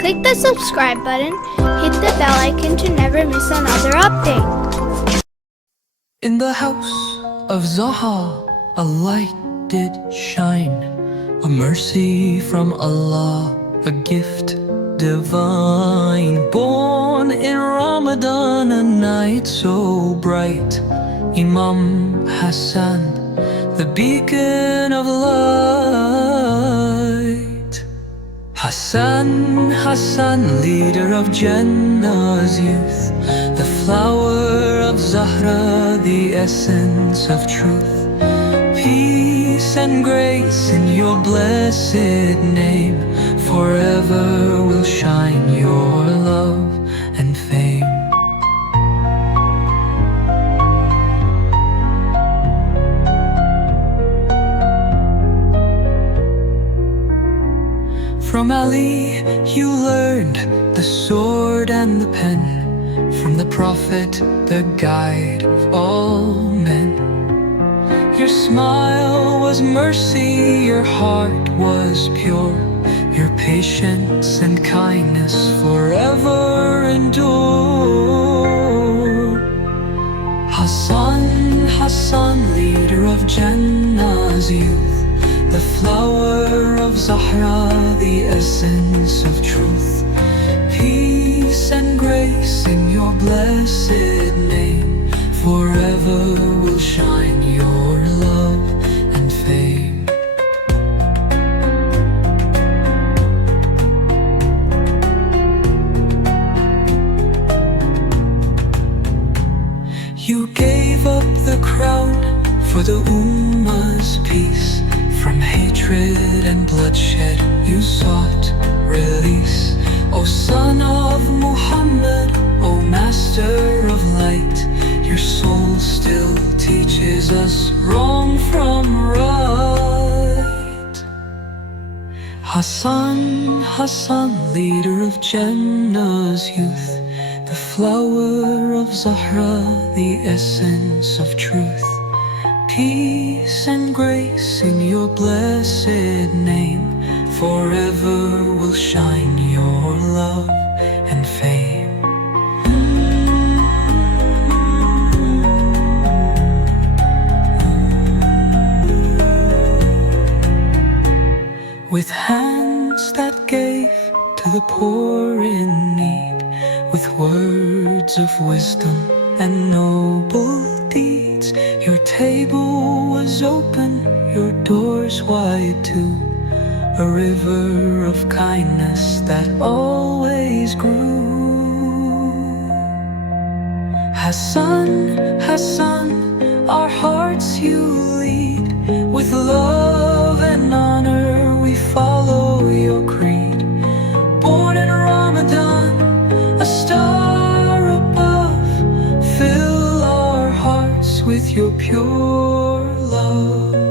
Click the subscribe button, hit the bell icon to never miss another update. In the house of Zahra, a light did shine, a mercy from Allah, a gift divine. Born in Ramadan, a night so bright, Imam Hasan, the beacon of light. Hassan, Hassan, leader of Jannah's youth, the flower of Zahra, the essence of truth. Peace and grace in your blessed name, forever will shine your love and fame. From Ali you learned the sword and the pen, from the Prophet the guide of all men. Your smile was mercy, your heart was pure, your patience and kindness forever endure. Hassan, Hassan, leader of Jannah's youth, the flower of Zahra, the essence of truth. Peace and grace in your blessed name, forever will shine your love and fame. You gave up the crown for the Ummah's peace. From hatred and bloodshed you sought release. O son of Muhammad, O master of light, your soul still teaches us wrong from right. Hassan, Hassan, leader of Jannah's youth, the flower of Zahra, the essence of truth. Peace and grace in your blessed name, forever will shine your love and fame. With hands that gave to the poor in need, with words of wisdom and noble deeds, your table was open, your doors wide too, a river of kindness that always grew. Hassan, Hassan, our hearts you lead, with love and honor we follow your creed. Born in Ramadan, a star above, fill our hearts with your pure love.